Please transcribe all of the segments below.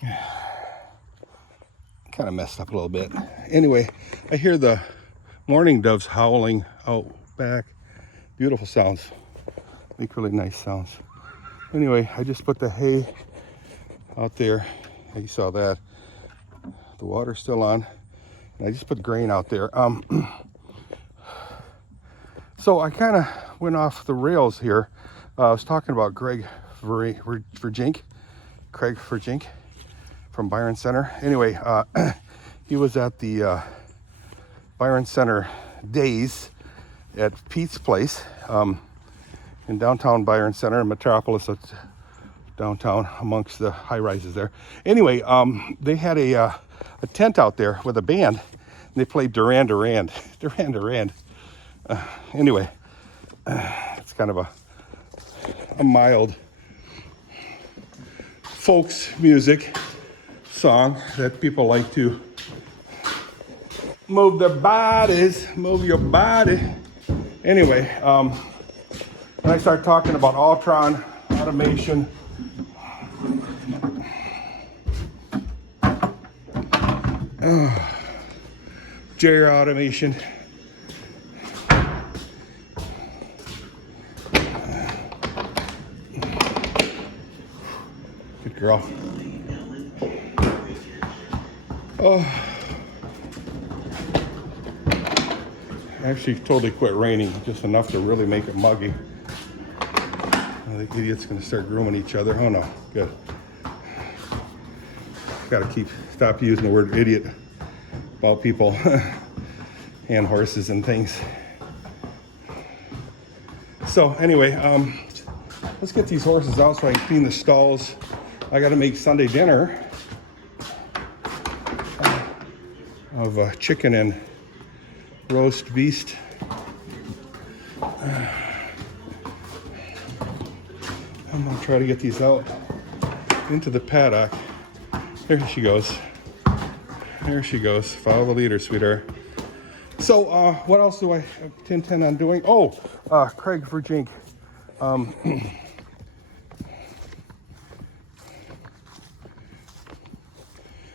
Kind of messed up a little bit. Anyway, I hear the mourning doves howling out back. Beautiful sounds. Make really nice sounds. Anyway, I just put the hay out there. You saw that. The water's still on. And I just put grain out there. So I kind of went off the rails here. I was talking about Craig Verjink from Byron Center. Anyway, he was at the Byron Center Days at Pete's place in downtown Byron Center in Metropolis, downtown amongst the high rises there. Anyway, they had a tent out there with a band, and they played Duran Duran. Anyway, it's kind of a mild folks music song that people like to move their bodies, move your body. Anyway, when I start talking about Ultron automation, JR automation, good girl. Oh, actually totally quit raining, just enough to really make it muggy. The idiot's gonna start grooming each other. Oh no, good. Gotta stop using the word idiot about people and horses and things. So anyway, let's get these horses out so I can clean the stalls. I gotta make Sunday dinner of chicken and roast beast. I'm gonna try to get these out into the paddock. There she goes. There she goes. Follow the leader, sweetheart. So, what else do I intend on doing? Oh, Craig Verjink.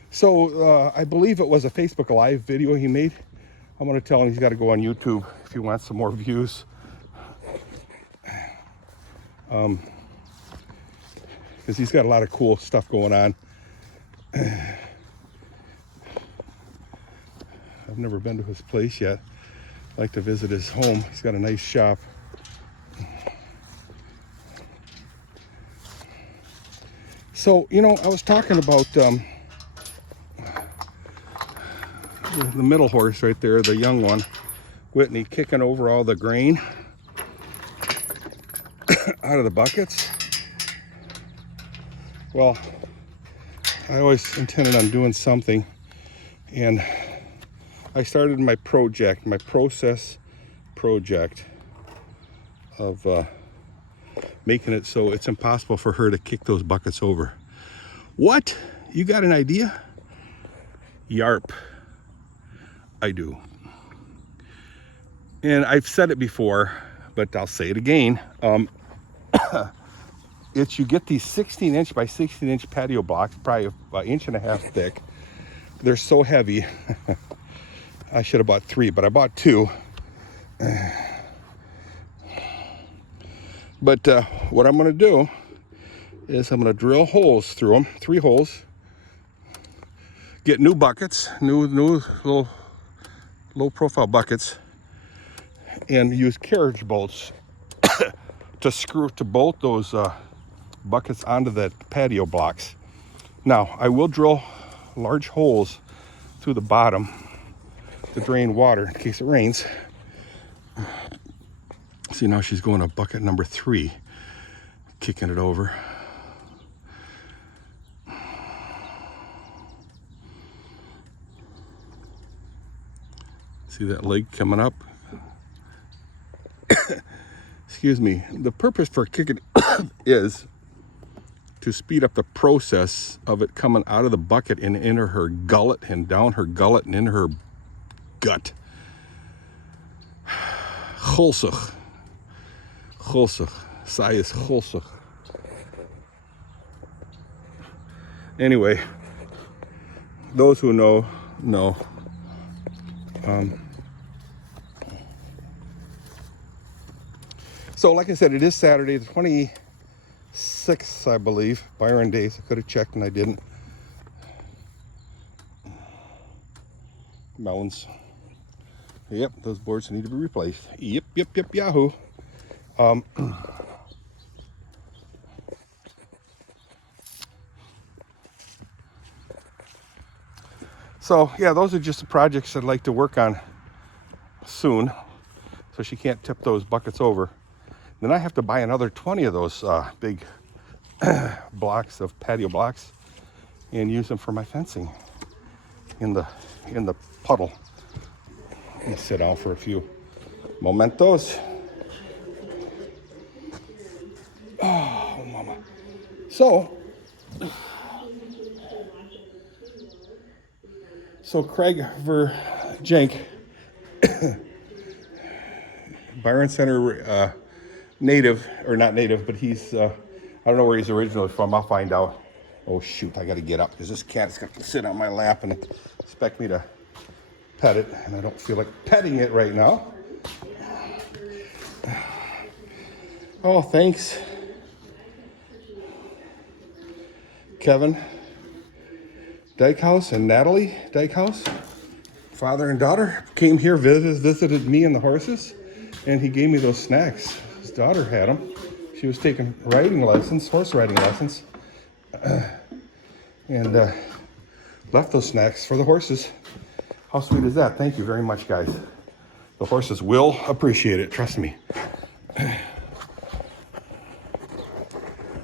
So, I believe it was a Facebook Live video he made. I'm going to tell him he's got to go on YouTube if he wants some more views. Because he's got a lot of cool stuff going on. I've never been to his place yet. I'd like to visit his home. He's got a nice shop. So, you know, I was talking about the middle horse right there, the young one, Whitney, kicking over all the grain out of the buckets. Well, I always intended on doing something, and I started my process project of making it so it's impossible for her to kick those buckets over. What? You got an idea? Yarp. I do. And I've said it before, but I'll say it again. It's you get these 16-inch by 16-inch patio blocks, probably about 1.5 inches thick. They're so heavy. I should have bought 3, but I bought 2. But what I'm going to do is I'm going to drill holes through them, 3 holes. Get new buckets, new little low-profile buckets, and use carriage bolts to bolt those buckets onto the patio blocks. Now, I will drill large holes through the bottom to drain water in case it rains. See, now she's going to bucket number 3, kicking it over. See that leg coming up? Excuse me. The purpose for kicking is to speed up the process of it coming out of the bucket and into her gullet and down her gullet and into her gut. Gulzig. Gulzig. Zij is gulzig. Anyway, those who know, know. So like I said, it is Saturday, the 26th, I believe, Byron Days. I could have checked and I didn't. Melons. Yep, those boards need to be replaced. Yep, yahoo. So yeah, those are just the projects I'd like to work on soon, so she can't tip those buckets over. Then I have to buy another 20 of those big blocks of patio blocks and use them for my fencing in the puddle. Let me sit down for a few momentos. Oh, mama. So Craig Verjank, Byron Center native, or not native, but he's, I don't know where he's originally from. I'll find out. Oh shoot, I gotta get up because this cat's gonna sit on my lap and expect me to pet it, and I don't feel like petting it right now. Oh, thanks, Kevin Dykehouse and Natalie Dykehouse, father and daughter, came here, visited me and the horses, and he gave me those snacks. His daughter had them. She was taking horse riding lessons, and left those snacks for the horses. How sweet is that? Thank you very much, guys. The horses will appreciate it, trust me.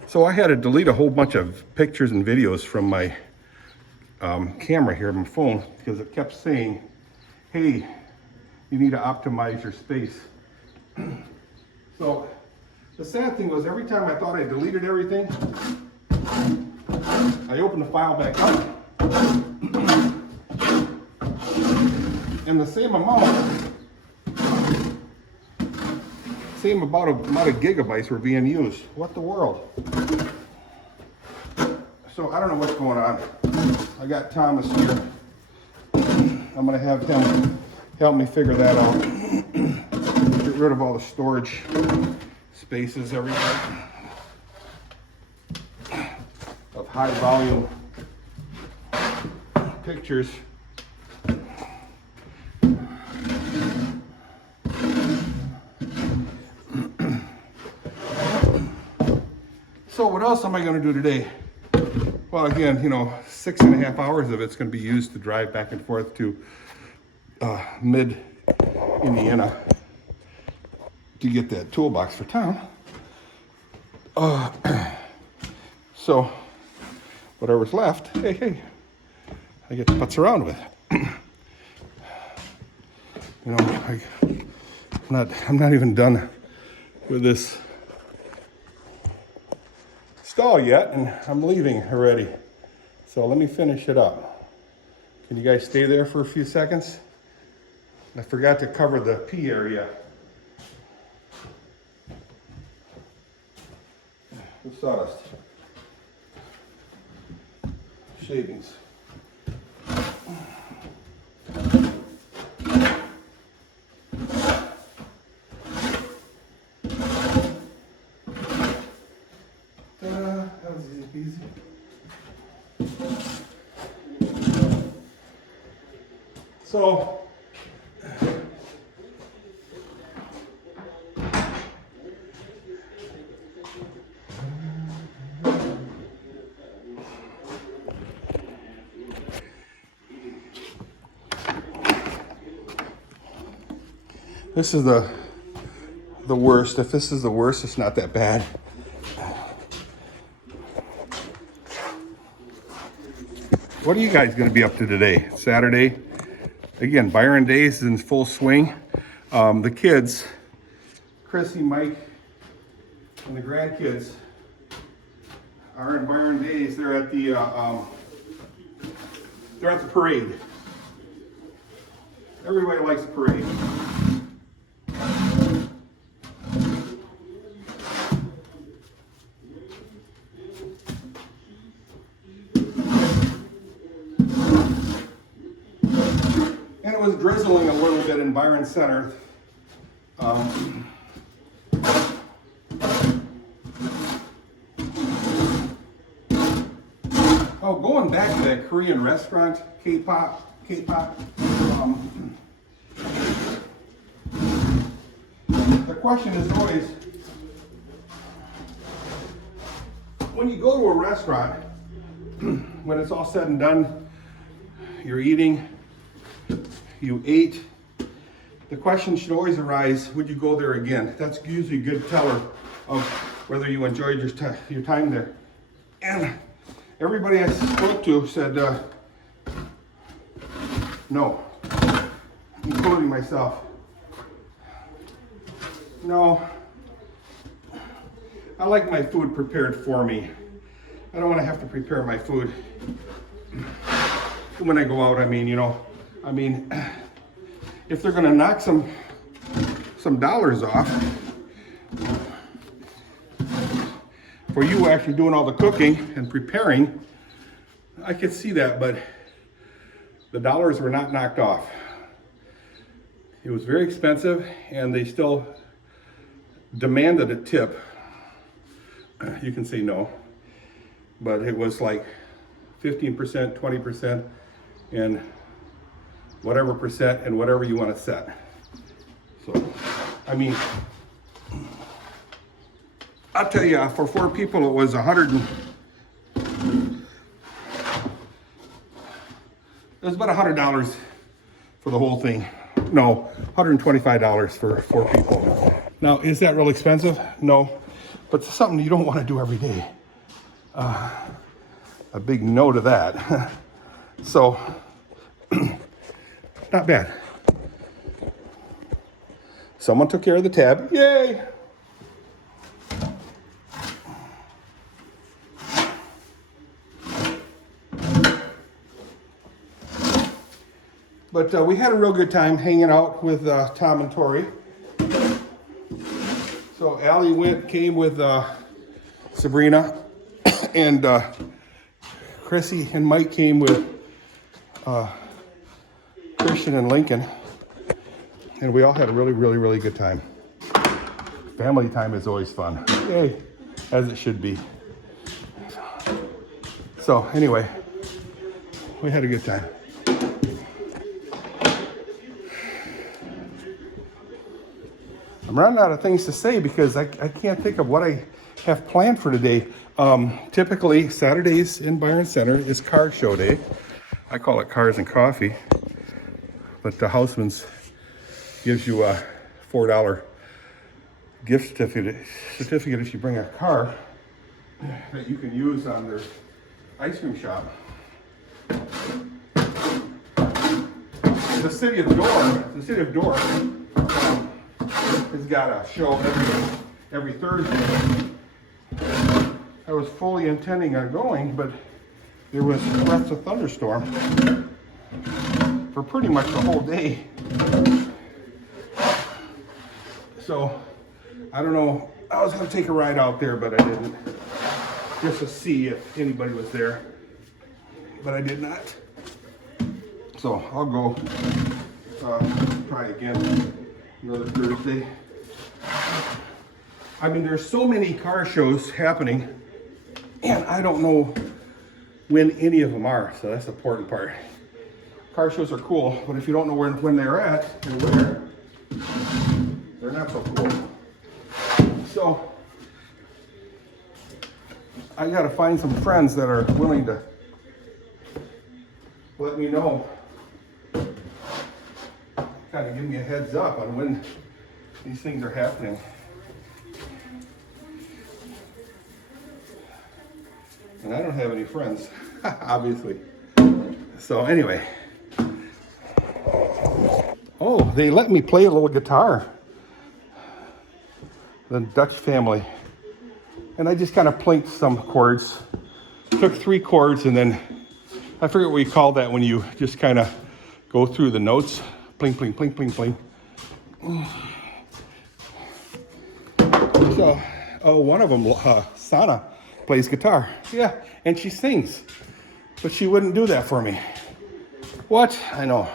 So I had to delete a whole bunch of pictures and videos from my camera here, my phone, because it kept saying, hey, you need to optimize your space. So the sad thing was, every time I thought I deleted everything, I opened the file back up, and the same amount of gigabytes were being used. What the world? So I don't know what's going on. I got Thomas here. I'm gonna have him help me figure that out. Get rid of all the storage spaces everywhere of high volume pictures. So what else am I going to do today? Well, again, 6.5 hours of it's going to be used to drive back and forth to mid-Indiana to get that toolbox for town. So whatever's left, hey, I get to putz around with. I'm not even done with this stall yet, and I'm leaving already. So let me finish it up. Can you guys stay there for a few seconds? I forgot to cover the pee area. With sawdust. Shavings. That was easy peasy. So, this is the worst. If this is the worst, it's not that bad. What are you guys going to be up to today? Saturday. Again, Byron Days is in full swing. The kids, Chrissy, Mike, and the grandkids are in Byron Days. They're at the parade. Everybody likes the parade. was drizzling a little bit in Byron Center. Oh, going back to that Korean restaurant, K-pop. The question is always, when you go to a restaurant, when it's all said and done, you're eating, you ate, the question should always arise, would you go there again? That's usually a good teller of whether you enjoyed your time there. And everybody I spoke to said, no, including myself. No, I like my food prepared for me. I don't want to have to prepare my food. When I go out, I mean, if they're gonna knock some dollars off for you actually doing all the cooking and preparing, I could see that, but the dollars were not knocked off. It was very expensive, and they still demanded a tip. You can say no, but it was like 15%, 20%, and whatever percent, and whatever you want to set. So, I mean, I'll tell you, for 4 people, it was it was about $100 for the whole thing. No, $125 for 4 people. Now, is that real expensive? No, but it's something you don't want to do every day. A big no to that. So, not bad. Someone took care of the tab. Yay! But we had a real good time hanging out with Tom and Tori. So Allie came with Sabrina, and Chrissy and Mike came with Christian and Lincoln, and we all had a really, really, really good time. Family time is always fun. Yay, as it should be. So anyway, we had a good time. I'm running out of things to say because I can't think of what I have planned for today. Typically, Saturdays in Byron Center is car show day. I call it Cars and Coffee. But the Houseman's gives you a $4 gift certificate if you bring a car that you can use on their ice cream shop. The city of Dork has got a show every Thursday. I was fully intending on going, but there was threats of thunderstorm for pretty much the whole day. So I don't know. I was going to take a ride out there, but I didn't, just to see if anybody was there, but I did not. So I'll go try again another Thursday. I mean, there's so many car shows happening, and I don't know when any of them are, so that's the important part. Car shows are cool, but if you don't know when they're at and where, they're not so cool. So I gotta find some friends that are willing to let me know, kind of give me a heads up on when these things are happening. And I don't have any friends, obviously. So anyway. Oh, they let me play a little guitar. The Dutch family. And I just kind of plinked some chords. Took 3 chords, and then I forget what you call that when you just kind of go through the notes. Pling, pling, pling, pling, pling. So, one of them, Sana, plays guitar. Yeah, and she sings. But she wouldn't do that for me. What? I know.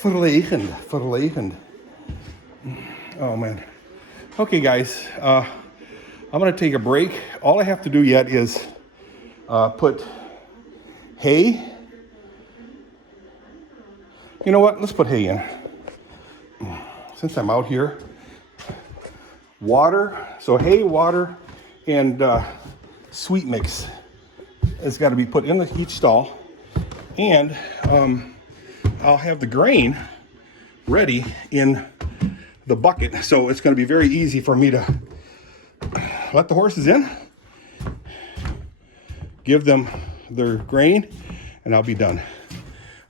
Verlegend. Oh man. Okay guys, I'm gonna take a break. All I have to do yet is put hay. You know what, let's put hay in. Since I'm out here. Water, so hay, water, and sweet mix has got to be put in each stall. And I'll have the grain ready in the bucket. So it's going to be very easy for me to let the horses in, give them their grain, and I'll be done.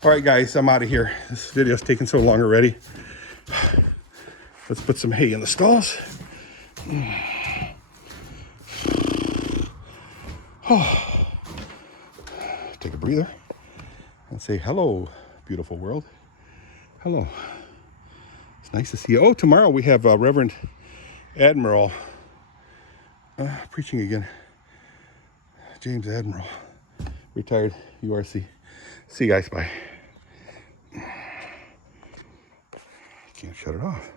All right, guys, I'm out of here. This video is taking so long already. Let's put some hay in the stalls. Oh. Take a breather and say hello, beautiful world. Hello. It's nice to see you. Oh, tomorrow we have Reverend Admiral preaching again. James Admiral, retired URC. See you guys. Bye. Can't shut it off.